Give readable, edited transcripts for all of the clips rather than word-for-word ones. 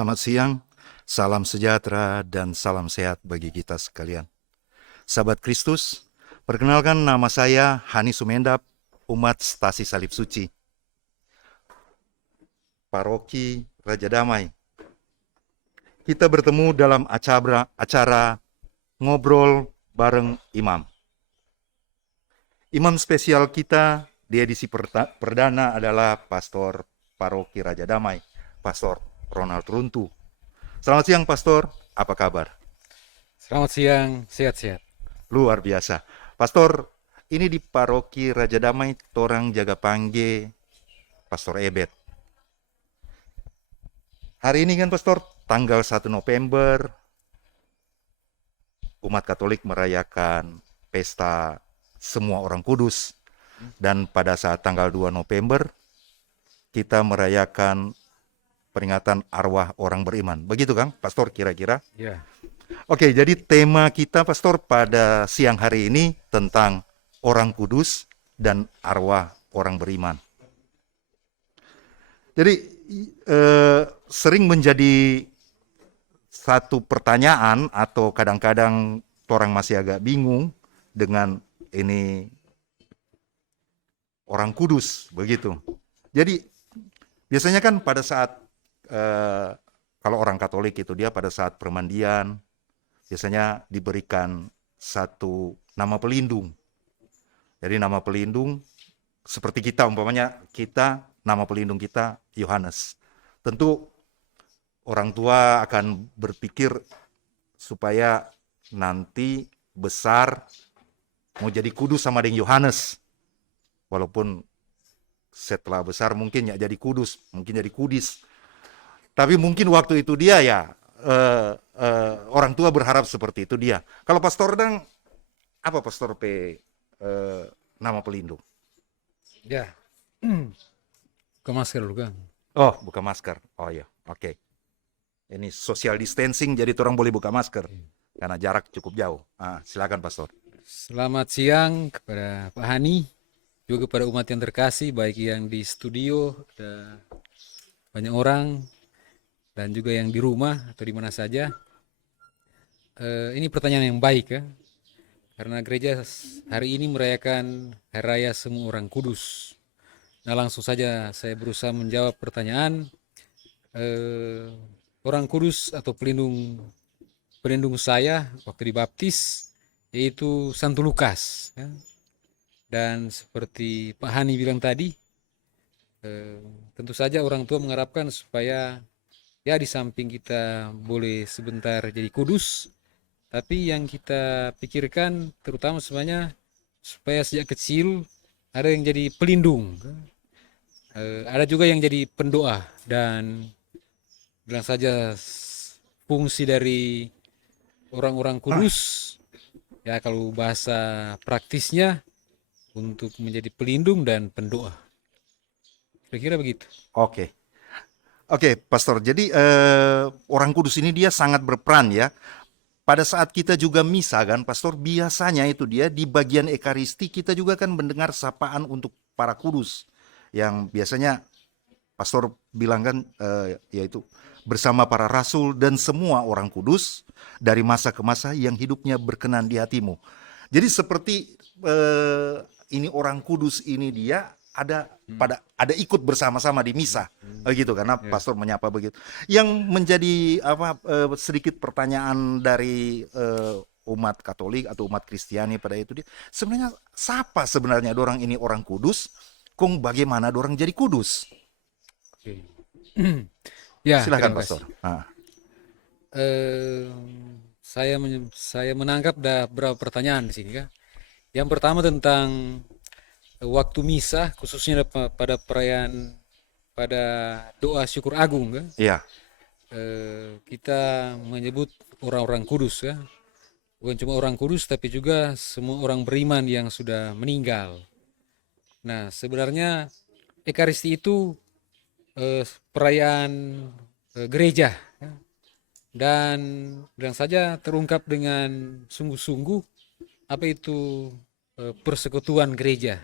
Selamat siang, salam sejahtera dan salam sehat bagi kita sekalian. Sahabat Kristus, perkenalkan nama saya Hani Sumendap, umat Stasi Salib Suci, Paroki Raja Damai. Kita bertemu dalam acara ngobrol bareng imam. Imam spesial kita di edisi perdana adalah Pastor Paroki Raja Damai, Pastor Ronald Runtu. Selamat siang, Pastor. Apa kabar? Selamat siang, sehat-sehat. Luar biasa. Pastor, ini di Paroki Raja Damai, torang jaga pangge Pastor Ebet. Hari ini kan, Pastor, tanggal 1 November, umat Katolik merayakan pesta semua orang kudus. Dan pada saat tanggal 2 November, kita merayakan peringatan arwah orang beriman. Begitu, Kang? Pastor, kira-kira? Ya, Oke, jadi tema kita, Pastor, pada siang hari ini tentang orang kudus dan arwah orang beriman. Jadi, sering menjadi satu pertanyaan atau kadang-kadang orang masih agak bingung dengan ini orang kudus, begitu. Jadi, biasanya kan pada saat, kalau orang Katolik itu dia pada saat permandian, biasanya diberikan satu nama pelindung. Jadi nama pelindung seperti kita, umpamanya kita, nama pelindung kita Yohanes. Tentu orang tua akan berpikir supaya nanti besar mau jadi kudus sama dengan Yohanes. Walaupun setelah besar mungkin ya jadi kudus, mungkin jadi kudis. Tapi mungkin waktu itu dia ya orang tua berharap seperti itu dia. Kalau Pastor Dang, apa Pastor P nama pelindung? ya. Ke masker dulu, Kang. Oh, buka masker. Oh iya, oke. Ini social distancing, jadi orang boleh buka masker karena jarak cukup jauh. Silakan Pastor. Selamat siang kepada Pak Hani, juga kepada umat yang terkasih, baik yang di studio, ada banyak orang, dan juga yang di rumah atau di mana saja. Ini pertanyaan yang baik, ya. Karena gereja hari ini merayakan Hari Raya Semua Orang Kudus. Nah, langsung saja saya berusaha menjawab pertanyaan. Orang kudus atau pelindung saya waktu dibaptis yaitu Santo Lukas, ya. Dan seperti Pak Hani bilang tadi, tentu saja orang tua mengharapkan supaya ya di samping kita boleh sebentar jadi kudus, tapi yang kita pikirkan terutama sebenarnya supaya sejak kecil ada yang jadi pelindung, ada juga yang jadi pendoa, dan bilang saja fungsi dari orang-orang kudus ya kalau bahasa praktisnya untuk menjadi pelindung dan pendoa. Kira-kira begitu. Oke. Oke, Pastor. Jadi orang kudus ini dia sangat berperan ya. Pada saat kita juga misa kan, Pastor, biasanya itu dia di bagian Ekaristi kita juga kan mendengar sapaan untuk para kudus. Yang biasanya Pastor bilang kan yaitu bersama para rasul dan semua orang kudus dari masa ke masa yang hidupnya berkenan di hatimu. Jadi seperti ini orang kudus ini dia ada ikut bersama-sama di misa gitu karena Ya. pastor menyapa begitu. Yang menjadi sedikit pertanyaan dari umat Katolik atau umat Kristiani pada itu dia sebenarnya siapa sebenarnya orang ini orang kudus, kong bagaimana orang jadi kudus? Oke. Ya, Silakan terima pastor. kasih. Eh, saya menangkap ada beberapa pertanyaan di sini, kan. Yang pertama tentang waktu misa, khususnya pada perayaan pada doa syukur agung, kan. Iya. Kita menyebut orang-orang kudus, ya. Bukan cuma orang kudus, tapi juga semua orang beriman yang sudah meninggal. Nah, sebenarnya Ekaristi itu perayaan gereja, ya. Dan bilang saja terungkap dengan sungguh-sungguh apa itu persekutuan gereja.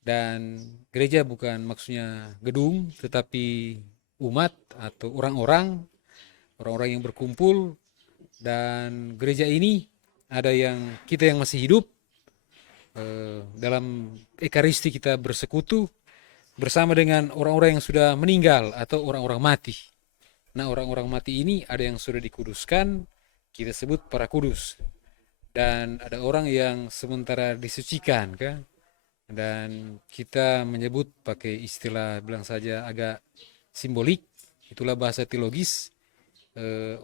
Dan gereja bukan maksudnya gedung, tetapi umat atau orang-orang yang berkumpul, dan gereja ini ada yang kita yang masih hidup, dalam ekaristi kita bersekutu bersama dengan orang-orang yang sudah meninggal atau orang-orang mati. Nah, orang-orang mati ini ada yang sudah dikuduskan, kita sebut para kudus. Dan ada orang yang sementara disucikan, kan? Dan kita menyebut pakai istilah bilang saja agak simbolik, itulah bahasa teologis,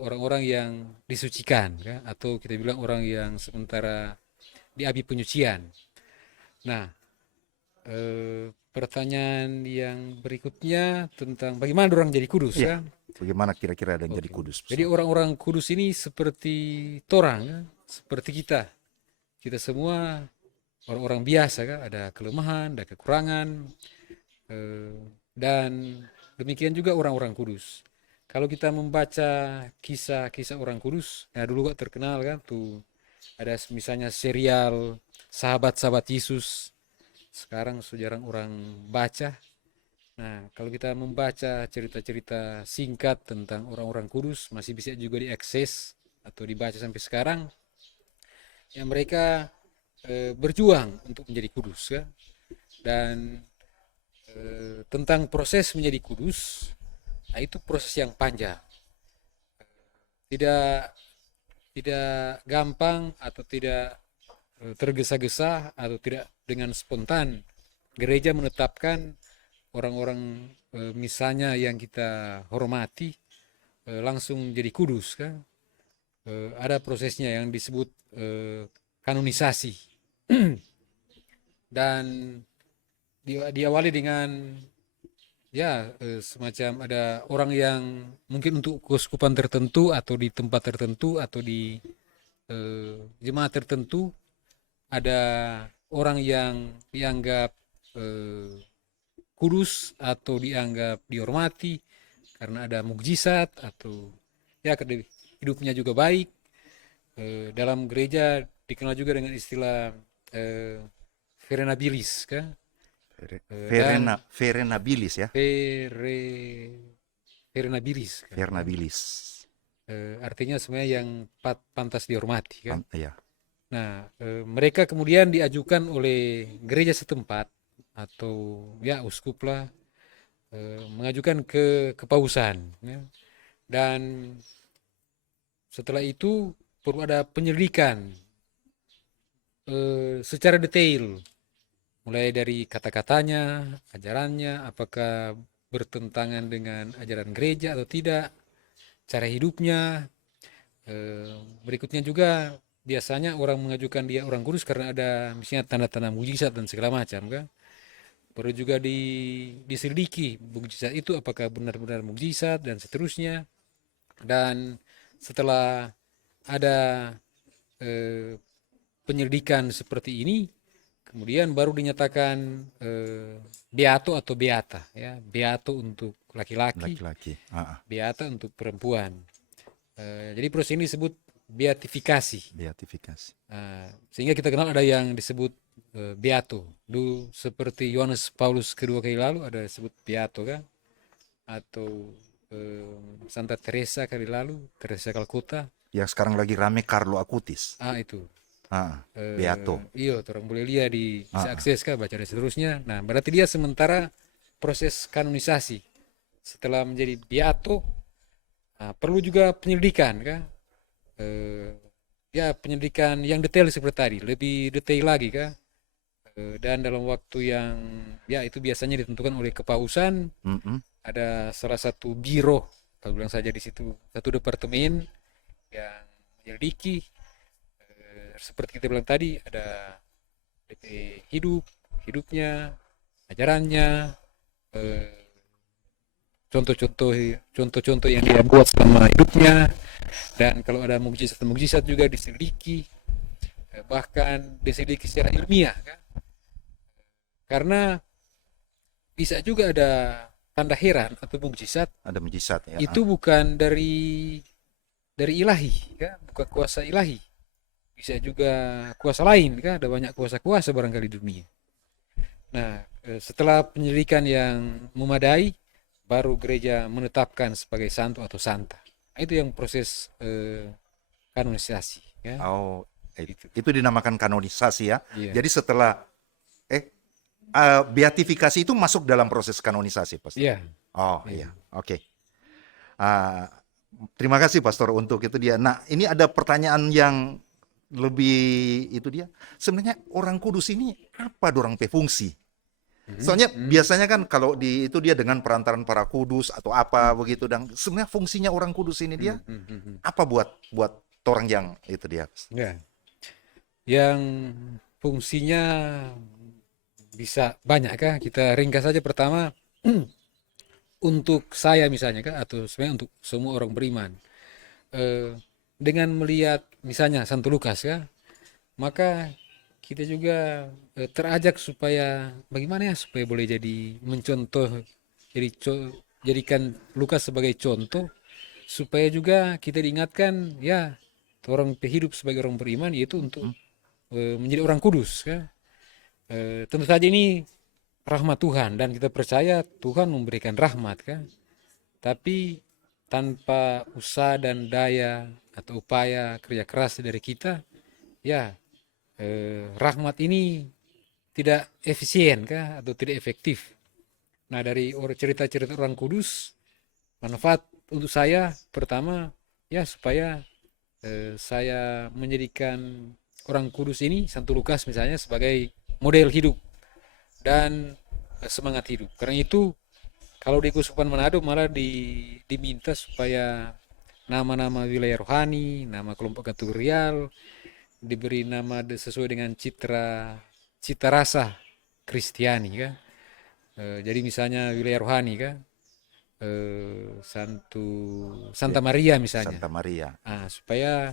orang-orang yang disucikan, kan? Atau kita bilang orang yang sementara di api penyucian. Nah, pertanyaan yang berikutnya tentang bagaimana orang jadi kudus, Iya. kan? Bagaimana kira-kira ada yang jadi Oke. kudus? Jadi orang-orang kudus ini seperti torang, kan? Seperti kita. Kita semua orang-orang biasa, kan? Ada kelemahan, ada kekurangan, dan demikian juga orang-orang kudus. Kalau kita membaca kisah-kisah orang kudus, nah dulu kok terkenal kan tuh, ada misalnya serial sahabat-sahabat Yesus. Sekarang sudah jarang orang baca. Nah, kalau kita membaca cerita-cerita singkat tentang orang-orang kudus, masih bisa juga diakses atau dibaca sampai sekarang. Yang mereka berjuang untuk menjadi kudus, kan? Dan tentang proses menjadi kudus, nah itu proses yang panjang. Tidak tidak gampang atau tidak tergesa-gesa atau tidak dengan spontan gereja menetapkan orang-orang misalnya yang kita hormati langsung jadi kudus, kan? Ada prosesnya yang disebut kanonisasi dan diawali dengan ya semacam ada orang yang mungkin untuk keuskupan tertentu atau di tempat tertentu atau di jemaat tertentu ada orang yang dianggap kudus atau dianggap dihormati karena ada mukjizat atau ya hidupnya juga baik. Dalam gereja dikenal juga dengan istilah verenabilis, kan? Verenabilis ya. Verenabilis, kan? Verenabilis. Artinya sebenarnya yang pantas dihormati, kan? Ya. Nah, mereka kemudian diajukan oleh gereja setempat atau ya uskup lah, mengajukan ke kepausan, ya. Dan setelah itu perlu ada penyelidikan secara detail, mulai dari kata-katanya, ajarannya, apakah bertentangan dengan ajaran gereja atau tidak, cara hidupnya. Berikutnya juga biasanya orang mengajukan dia orang kudus karena ada misalnya tanda-tanda mujizat dan segala macam, kan? Perlu juga diselidiki mujizat itu apakah benar-benar mujizat dan seterusnya. Dan setelah ada penyelidikan seperti ini, kemudian baru dinyatakan beato atau beata, ya. Beato untuk laki-laki, beata untuk perempuan. Jadi proses ini disebut beatifikasi. Sehingga kita kenal ada yang disebut beato. Dulu seperti Yohanes Paulus kedua kali lalu ada disebut beato, kan? Atau Santa Teresa kali lalu, Teresa Calcutta. Yang sekarang lagi rame Carlo Acutis. Itu. Beato. Iya, orang boleh lihat bisa akses, kan, baca dan seterusnya. Nah, berarti dia sementara proses kanonisasi. Setelah menjadi beato, perlu juga penyelidikan, kan? Ya penyelidikan yang detail seperti tadi, lebih detail lagi, kan? Dan dalam waktu yang ya itu biasanya ditentukan oleh kepausan. Ada salah satu biro, kalau bilang saja di situ satu departemen yang menyelidiki. Seperti kita bilang tadi ada DP hidupnya, ajarannya, contoh-contoh yang dia buat selama hidupnya, dan kalau ada mukjizat juga diselidiki, bahkan diselidiki secara ilmiah, kan? Karena bisa juga ada tanda heran atau mukjizat, ada mukjizat, ya. Itu bukan dari ilahi, kan? Bukan kuasa ilahi, bisa juga kuasa lain, kan? Ada banyak kuasa-kuasa barangkali di dunia. Nah, setelah penyelidikan yang memadai, baru gereja menetapkan sebagai santo atau santa. Itu yang proses kanonisasi, ya. Oh, Itu. itu dinamakan kanonisasi ya. Iya. Jadi setelah beatifikasi itu masuk dalam proses kanonisasi, Pastor. Iya. Oh Iya. iya, oke. Ah, terima kasih, Pastor, untuk itu dia. Nah, ini ada pertanyaan yang lebih itu dia. Sebenarnya orang kudus ini apa dorang pe fungsi? Mhm, Soalnya mhm, biasanya kan kalau di itu dia dengan perantaran para kudus atau apa mhm, begitu, dan sebenarnya fungsinya orang kudus ini dia mhm, mhm, mhm. apa buat buat orang yang itu dia. Ya, yang fungsinya bisa banyak kah? Kita ringkas saja pertama untuk saya misalnya kah, atau sebenarnya untuk semua orang beriman. Eh, dengan melihat misalnya Santo Lukas ya, maka kita juga terajak supaya bagaimana ya supaya boleh jadi mencontoh, jadi jadikan Lukas sebagai contoh supaya juga kita diingatkan ya orang hidup sebagai orang beriman yaitu untuk Hmm, menjadi orang kudus ya. Tentu saja ini rahmat Tuhan dan kita percaya Tuhan memberikan rahmat kan, tapi tanpa usaha dan daya atau upaya kerja keras dari kita ya, rahmat ini tidak efisien kah atau tidak efektif. Nah dari cerita-cerita orang kudus, manfaat untuk saya pertama ya supaya saya menjadikan orang kudus ini Santo Lukas misalnya sebagai model hidup dan semangat hidup. Karena itu kalau di Keuskupan Manado malah diminta supaya nama-nama wilayah rohani, nama kelompok kategorial diberi nama sesuai dengan cita rasa Kristiani kan. Jadi misalnya wilayah rohani kan, ya, Santa Maria misalnya. Santa Maria. Supaya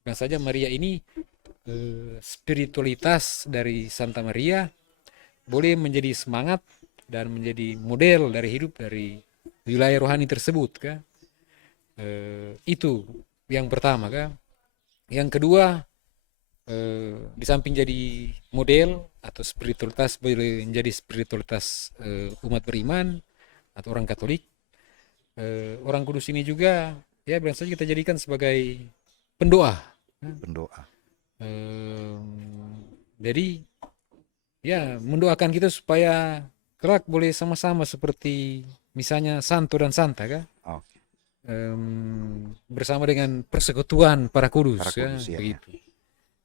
bukan saja Maria ini spiritualitas dari Santa Maria boleh menjadi semangat dan menjadi model dari hidup dari wilayah rohani tersebut kan. Itu yang pertama kan. Yang kedua, di samping jadi model atau spiritualitas boleh menjadi spiritualitas umat beriman atau orang Katolik, orang kudus ini juga ya bilang saja kita jadikan sebagai pendoa. Pendoa. Jadi ya mendoakan kita supaya kelak boleh sama-sama seperti misalnya Santo dan Santa kan. Oke. Bersama dengan persekutuan para kudus Para ya kudus ya. begitu.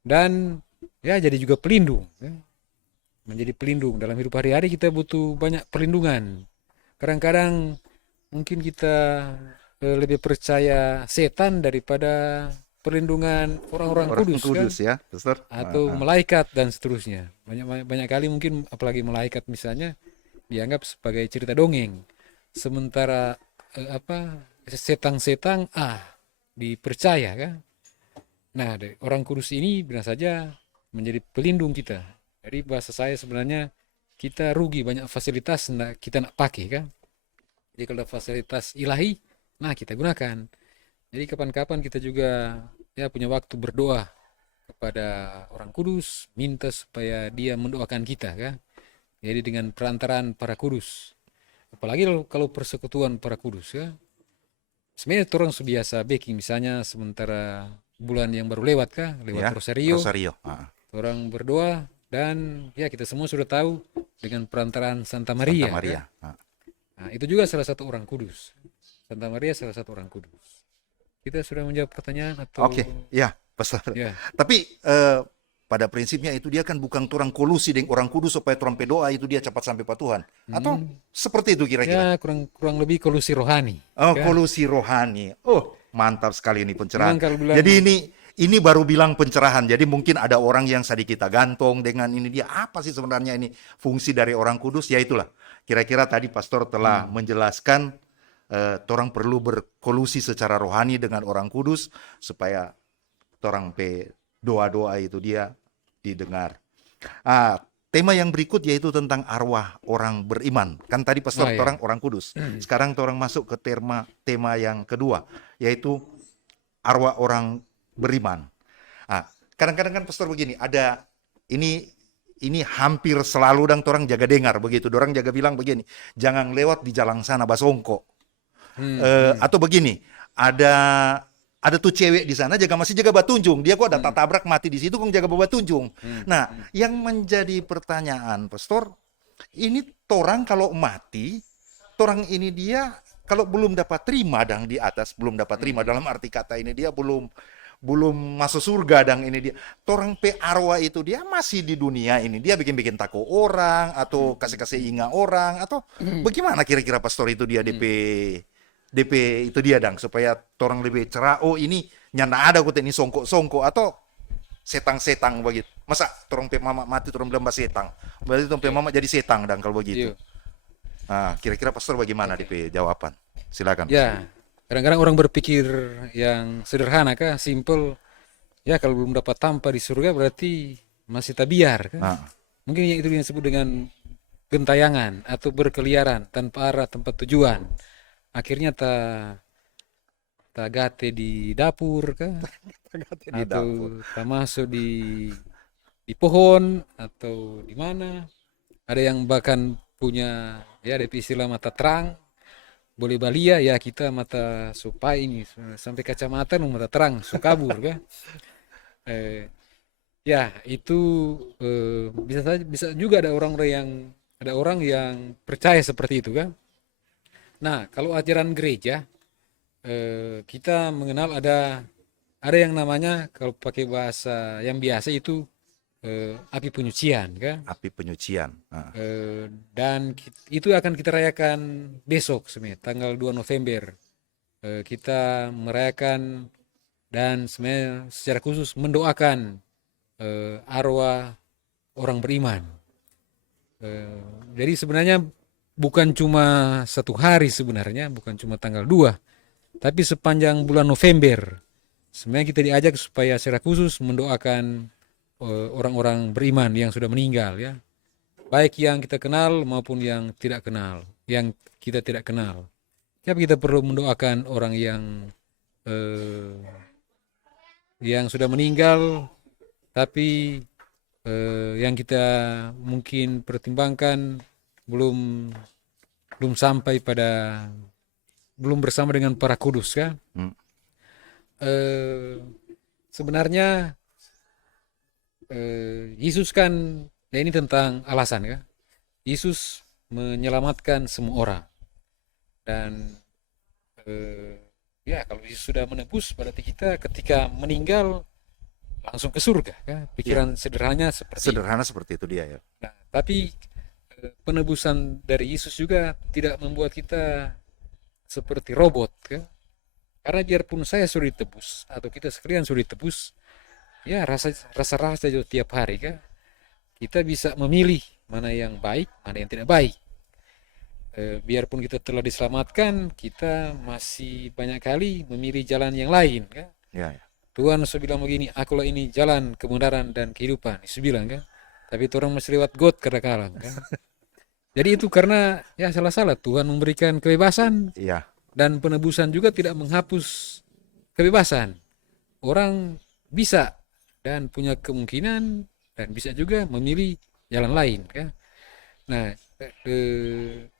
Dan ya jadi juga pelindung ya. Menjadi pelindung dalam hidup hari-hari kita butuh banyak perlindungan. Kadang-kadang mungkin kita lebih percaya setan daripada perlindungan orang-orang Orang kudus kan, kudus ya, Pastor. atau malaikat dan seterusnya. Banyak kali mungkin apalagi malaikat misalnya dianggap sebagai cerita dongeng. Sementara setang-setang dipercaya kan. Nah, orang kudus ini benar saja menjadi pelindung kita. Jadi bahasa saya sebenarnya kita rugi banyak fasilitas kita nak pakai kan. Jadi kalau ada fasilitas ilahi, nah kita gunakan. Jadi kapan-kapan kita juga ya punya waktu berdoa kepada orang kudus, minta supaya dia mendoakan kita kan. Jadi dengan perantaraan para kudus. Apalagi kalau persekutuan para kudus ya. Sebenarnya orang biasa baking misalnya sementara bulan yang baru lewat kah, lewat Ya, Rosario, Rosario. orang berdoa dan ya kita semua sudah tahu dengan perantaraan Santa Santa Maria kan. Maria. Nah, itu juga salah satu orang kudus. Santa Maria salah satu orang kudus. Kita sudah menjawab pertanyaan atau Oke, ya, Pastor. ya? Tapi pada prinsipnya itu dia kan bukan orang kolusi dengan orang kudus supaya orang doa itu dia cepat sampai pada Tuhan. Atau seperti itu kira-kira? Ya kurang lebih kolusi rohani. Oh, Ya. kolusi rohani. Oh, mantap sekali ini pencerahan. Memang kalau bilang Jadi ini baru bilang pencerahan. Jadi mungkin ada orang yang sedikit gantung dengan ini dia apa sih sebenarnya ini fungsi dari orang kudus? Ya itulah. Kira-kira tadi Pastor telah menjelaskan orang perlu berkolusi secara rohani dengan orang kudus supaya orang doa-doa itu dia didengar. Tema yang berikut yaitu tentang arwah orang beriman. Kan tadi Pastor ya. orang kudus. Sekarang orang masuk ke tema yang kedua yaitu arwah orang beriman. Kadang-kadang kan Pastor begini, ada ini ini hampir selalu dang orang jaga dengar begitu. Orang jaga bilang begini, jangan lewat di jalan sana basongko. Atau begini, ada tuh cewek di sana masih jaga batunjung. Dia kok ada tabrak mati di situ kok jaga batunjung. Nah, yang menjadi pertanyaan, Pastor, ini orang kalau mati, orang ini dia kalau belum dapat terima dang di atas, belum dapat terima dalam arti kata ini dia belum masuk surga dang ini dia. Orang pe arwah itu dia masih di dunia ini. Dia bikin-bikin tako orang atau kasih-kasih ingat orang atau bagaimana kira-kira Pastor itu dia DP itu dia dang supaya orang lebih cerah. Oh ini nyanda ada kok ini songkok-songkok atau setang-setang begitu. Masa orang pe mama mati orang bilang setang. Berarti orang pe mama jadi setang dang kalau begitu. Nah, kira-kira Pastor bagaimana DP jawaban? Silakan. Ya, kadang-kadang orang berpikir yang sederhana kah, simple. Ya, kalau belum dapat tampa di surga berarti masih tabiar kan? Nah, Mungkin yang itu yang disebut dengan gentayangan atau berkeliaran tanpa arah, tempat tujuan. Akhirnya tak gate di dapur kah? di Atau dapur. tak masuk di pohon atau di mana. Ada yang bahkan punya ya DP istilah mata terang, boleh balia ya kita mata supai ini sampai kacamata nu mata terang sukabur kan. Ya itu bisa juga ada orang yang percaya seperti itu kan. Nah kalau ajaran gereja kita mengenal ada yang namanya kalau pakai bahasa yang biasa itu api penyucian kan. Api penyucian. Nah, Dan itu akan kita rayakan besok sebenarnya tanggal 2 November. Kita merayakan dan sebenarnya secara khusus mendoakan arwah orang beriman. Jadi sebenarnya bukan cuma satu hari sebenarnya, bukan cuma tanggal 2, tapi sepanjang bulan November. Sebenarnya kita diajak supaya secara khusus mendoakan orang-orang beriman yang sudah meninggal ya. Baik yang kita kenal maupun yang tidak kenal, yang kita tidak kenal. Tapi kita perlu mendoakan orang yang sudah meninggal, tapi yang kita mungkin pertimbangkan belum sampai belum bersama dengan para kudus kan. Sebenarnya Yesus kan ya ini tentang alasan ya. Yesus menyelamatkan semua orang dan ya kalau Yesus sudah menebus berarti kita ketika meninggal langsung ke surga ya. Pikiran sederhananya seperti itu dia ya. Nah, tapi penebusan dari Yesus juga tidak membuat kita seperti robot ya. Karena biarpun saya sudah ditebus atau kita sekalian sudah ditebus, ya rasa tiap hari kan kita bisa memilih mana yang baik, mana yang tidak baik. Biarpun kita telah diselamatkan, kita masih banyak kali memilih jalan yang lain kan. Ya, ya. Tuhan sudah bilang begini, akulah ini jalan kebenaran dan kehidupan. Yesus bilang kan. Tapi orang masih lewat got kadang-kadang kan. Jadi itu karena ya salah-salah Tuhan memberikan kebebasan. Iya. Dan penebusan juga tidak menghapus kebebasan. Orang bisa dan punya kemungkinan dan bisa juga memilih jalan lain kan. Nah,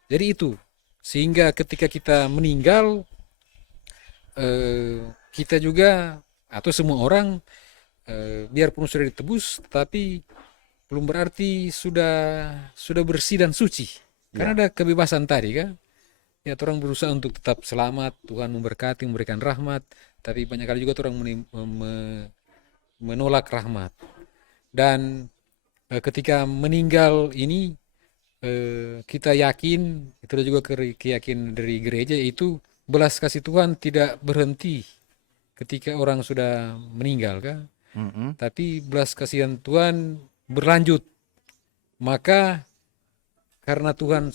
jadi itu sehingga ketika kita meninggal kita juga atau semua orang biarpun sudah ditebus tapi belum berarti sudah bersih dan suci. Karena ada kebebasan tadi kan. Ya, orang berusaha untuk tetap selamat, Tuhan memberkati, memberikan rahmat, tapi banyak kali juga orang menolak rahmat. Dan ketika meninggal ini kita yakin, itu juga keyakinan dari gereja, yaitu belas kasih Tuhan tidak berhenti ketika orang sudah meninggal kan. Tapi belas kasihan Tuhan berlanjut. Maka karena Tuhan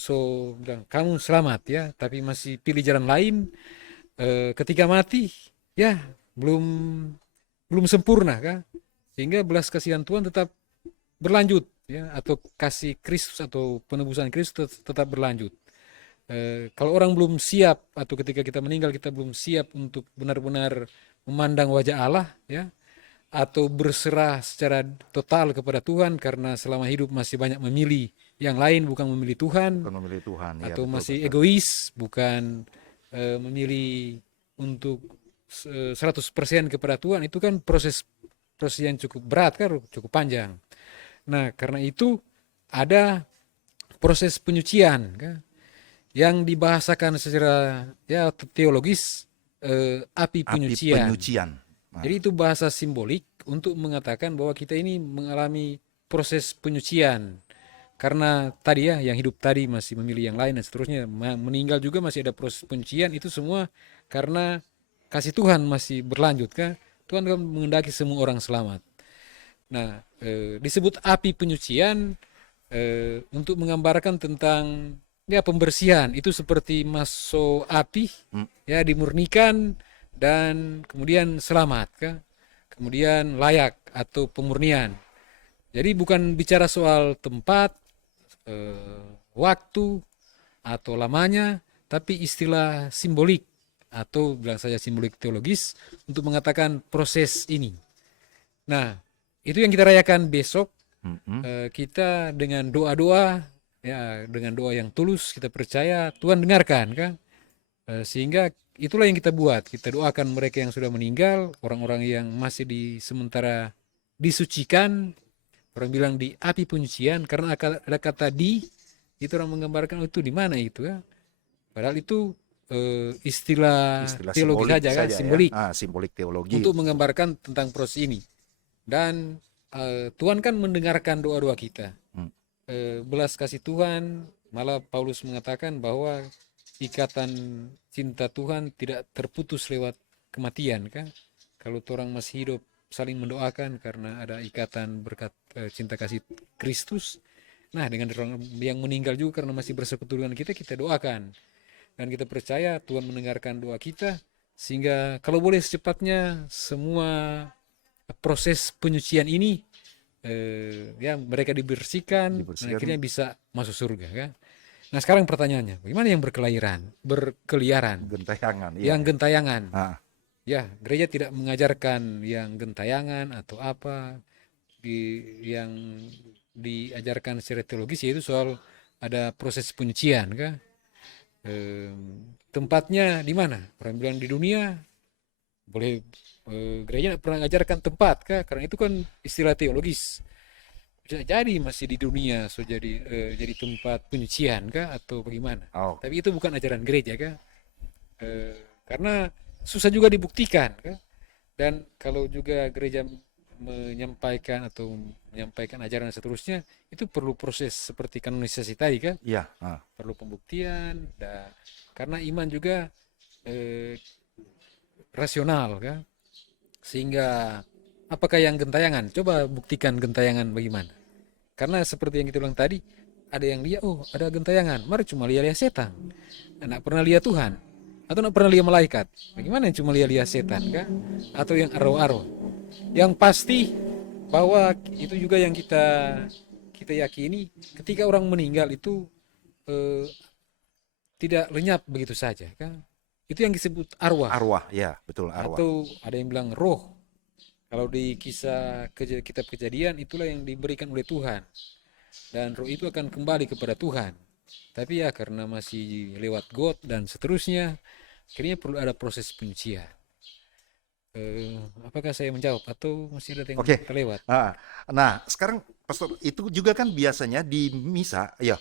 bilang kamu selamat ya, tapi masih pilih jalan lain. Ketika mati ya belum sempurna kan, sehingga belas kasihan Tuhan tetap berlanjut ya, atau kasih Kristus atau penebusan Kristus tetap berlanjut. Kalau orang belum siap atau ketika kita meninggal kita belum siap untuk benar-benar memandang wajah Allah ya, atau berserah secara total kepada Tuhan karena selama hidup masih banyak memilih yang lain bukan memilih Tuhan, Bukan memilih Tuhan. Ya, atau betul, masih Pastor. egois bukan memilih untuk 100% kepada Tuhan. Itu kan proses yang cukup berat kan, cukup panjang. Nah, karena itu ada proses penyucian kan, yang dibahasakan secara ya teologis, api Api penyucian. penyucian. Nah, Jadi itu bahasa simbolik untuk mengatakan bahwa kita ini mengalami proses penyucian. Karena tadi ya, yang hidup tadi masih memilih yang lain dan seterusnya, meninggal juga masih ada proses penyucian. Itu semua karena kasih Tuhan masih berlanjut kan. Tuhan kan menghendaki semua orang selamat. Nah, disebut api penyucian untuk menggambarkan tentang ya pembersihan. Itu seperti masuk api, ya dimurnikan dan kemudian selamat kan. Kemudian layak atau pemurnian. Jadi bukan bicara soal tempat, waktu atau lamanya, tapi istilah simbolik atau bilang saja simbolik teologis untuk mengatakan proses ini. Nah, itu yang kita rayakan besok. Kita dengan doa-doa, ya dengan doa yang tulus kita percaya Tuhan dengarkan kan. Sehingga itulah yang kita buat. Kita doakan mereka yang sudah meninggal, orang-orang yang masih sementara disucikan. Orang bilang di api penyucian karena ada kata di, itu orang menggambarkan itu di mana itu ya. Padahal itu istilah teologi simbolik saja kan, ya. simbolik Simbolik teologi. untuk menggambarkan tentang proses ini. Dan Tuhan kan mendengarkan doa-doa kita. Belas kasih Tuhan, malah Paulus mengatakan bahwa ikatan cinta Tuhan tidak terputus lewat kematian kan. Kalau orang masih hidup saling mendoakan karena ada ikatan berkat cinta kasih Kristus. Nah, dengan orang yang meninggal juga karena masih bersekutu dengan kita, kita doakan. Dan kita percaya Tuhan mendengarkan doa kita, sehingga kalau boleh secepatnya semua proses penyucian ini ya mereka dibersihkan dan akhirnya bisa masuk surga kan. Nah, sekarang pertanyaannya, bagaimana yang berkeliaran, Gentayangan. yang gentayangan? Ya, gereja tidak mengajarkan yang gentayangan atau apa yang diajarkan secara teologis, yaitu soal ada proses penyucian kan. Tempatnya di mana? Orang bilang di dunia, boleh gereja tidak pernah mengajarkan tempat kan, karena itu kan istilah teologis. Bisa jadi masih di dunia jadi tempat penyucian kah atau bagaimana? Tapi itu bukan ajaran gereja kan. Karena susah juga dibuktikan kan? Dan kalau juga gereja menyampaikan ajaran dan seterusnya, itu perlu proses seperti kanonisasi tadi kan? Iya. Perlu pembuktian, karena iman juga rasional kan? Sehingga apakah yang gentayangan? Coba buktikan gentayangan bagaimana? Karena seperti yang kita bilang tadi, ada yang lihat, oh ada gentayangan, mari cuma lihat setan, tidak pernah lihat Tuhan, atau tidak pernah lihat malaikat. Bagaimana yang cuma lihat setan kan? Atau yang arwah-arwah? Yang pasti bahwa itu juga yang kita yakini, ketika orang meninggal itu tidak lenyap begitu saja kan? Itu yang disebut arwah. Arwah, ya betul, arwah. Atau ada yang bilang roh. Kalau di kisah kitab Kejadian, itulah yang diberikan oleh Tuhan. Dan roh itu akan kembali kepada Tuhan. Tapi ya karena masih lewat God dan seterusnya, akhirnya perlu ada proses penyucian. Apakah saya menjawab atau masih ada yang terlewat? Nah, sekarang Pastor, itu juga kan biasanya di misa, ya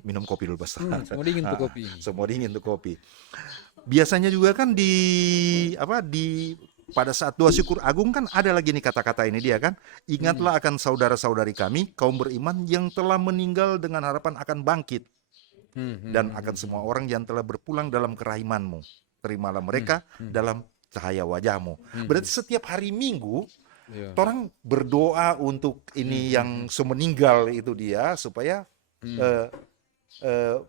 minum kopi dulu Pastor. Semua dingin tuh kopi. Semua dingin tuh kopi. Biasanya juga kan pada saat doa syukur agung kan ada lagi nih kata-kata ini dia kan. Ingatlah akan saudara-saudari kami, kaum beriman yang telah meninggal dengan harapan akan bangkit. Dan akan semua orang yang telah berpulang dalam kerahimanmu. Terimalah mereka dalam cahaya wajahmu. Berarti setiap hari Minggu, orang berdoa untuk ini yang semeninggal itu dia, supaya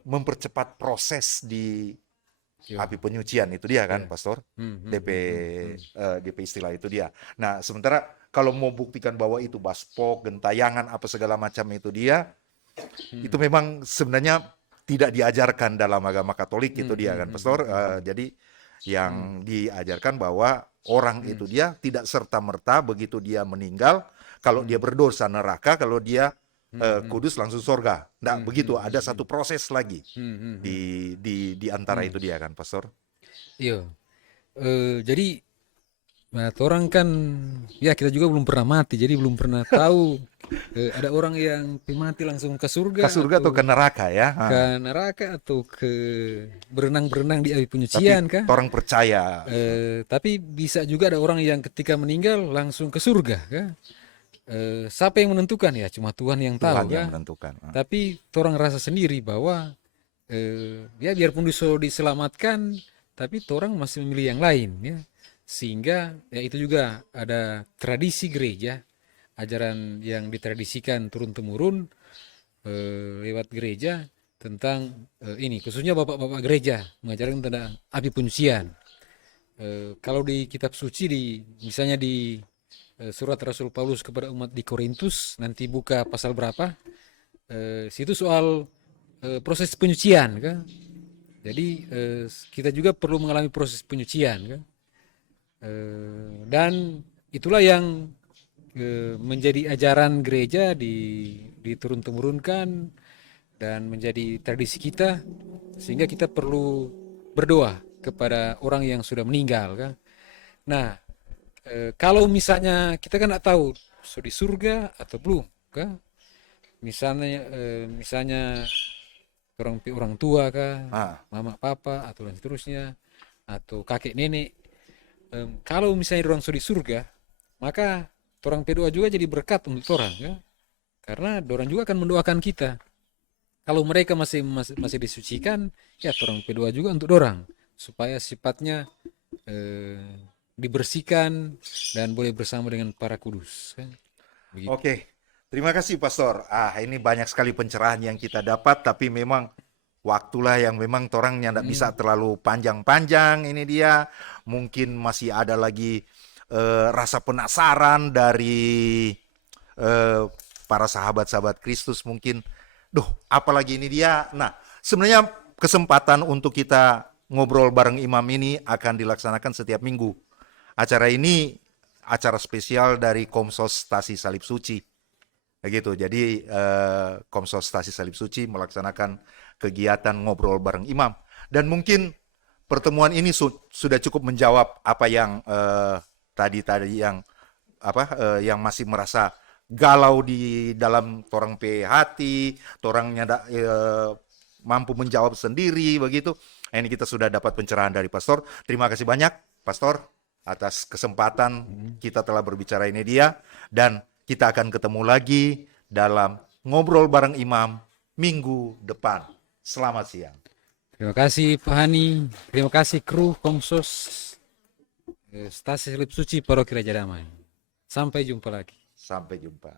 mempercepat proses di api penyucian itu dia kan, Pastor. DP istilah itu dia. Nah, sementara kalau mau buktikan bahwa itu baspok, gentayangan, apa segala macam itu dia, itu memang sebenarnya tidak diajarkan dalam agama Katolik itu dia kan, Pastor. Jadi yang diajarkan bahwa orang itu dia tidak serta-merta begitu dia meninggal, kalau dia berdosa neraka, kalau dia kudus langsung surga. Nggak begitu, ada satu proses lagi di antara itu dia kan, Pastor. Iya. Jadi nah, orang kan ya kita juga belum pernah mati, jadi belum pernah tahu ada orang yang mati langsung ke surga Ke surga atau ke neraka ya. ke neraka atau ke berenang-berenang di api Tapi penyucian kah? orang percaya Tapi bisa juga ada orang yang ketika meninggal langsung ke surga kah? Siapa yang menentukan ya? Cuma Tuhan yang tahu Tuhan yang kah? menentukan. Tapi orang rasa sendiri bahwa ya biarpun diselamatkan, tapi orang masih memilih yang lain ya. Sehingga ya itu juga ada tradisi gereja, ajaran yang ditradisikan turun-temurun lewat gereja tentang ini, khususnya bapak-bapak gereja mengajarkan tentang api penyucian. Kalau di kitab suci misalnya di surat Rasul Paulus kepada umat di Korintus, nanti buka pasal berapa, situ soal proses penyucian kan. Jadi kita juga perlu mengalami proses penyucian kan. Dan itulah yang menjadi ajaran gereja diturun-temurunkan dan menjadi tradisi kita, sehingga kita perlu berdoa kepada orang yang sudah meninggal kan. Nah, kalau misalnya kita kan nggak tahu sudah di surga atau belum kan. Misalnya orang tua kah, mama papa atau dan seterusnya, atau kakek nenek. Kalau misalnya orang sudah di surga, maka orang berdoa juga jadi berkat untuk orang ya. Karena orang juga akan mendoakan kita. Kalau mereka masih disucikan, ya orang berdoa juga untuk orang supaya sifatnya dibersihkan dan boleh bersama dengan para kudus kan. Begitu. Oke, terima kasih Pastor. Ini banyak sekali pencerahan yang kita dapat, tapi memang waktulah yang memang orangnya tidak bisa terlalu panjang-panjang. Ini dia, mungkin masih ada lagi rasa penasaran dari para sahabat-sahabat Kristus mungkin. Apalagi ini dia. Nah, sebenarnya kesempatan untuk kita ngobrol bareng imam ini akan dilaksanakan setiap minggu. Acara ini acara spesial dari Komsos Stasi Salib Suci. Begitu. Jadi Komsos Stasi Salib Suci melaksanakan kegiatan ngobrol bareng imam. Dan mungkin pertemuan ini sudah cukup menjawab apa yang tadi yang yang masih merasa galau di dalam torang pe hati, torangnya mampu menjawab sendiri begitu. Ini kita sudah dapat pencerahan dari Pastor. Terima kasih banyak Pastor atas kesempatan kita telah berbicara ini dia, dan kita akan ketemu lagi dalam ngobrol bareng imam minggu depan. Selamat siang. Terima kasih Pak Hani, terima kasih kru Komsos Stasi Salib Suci Paroki Raja Damai. Sampai jumpa lagi. Sampai jumpa.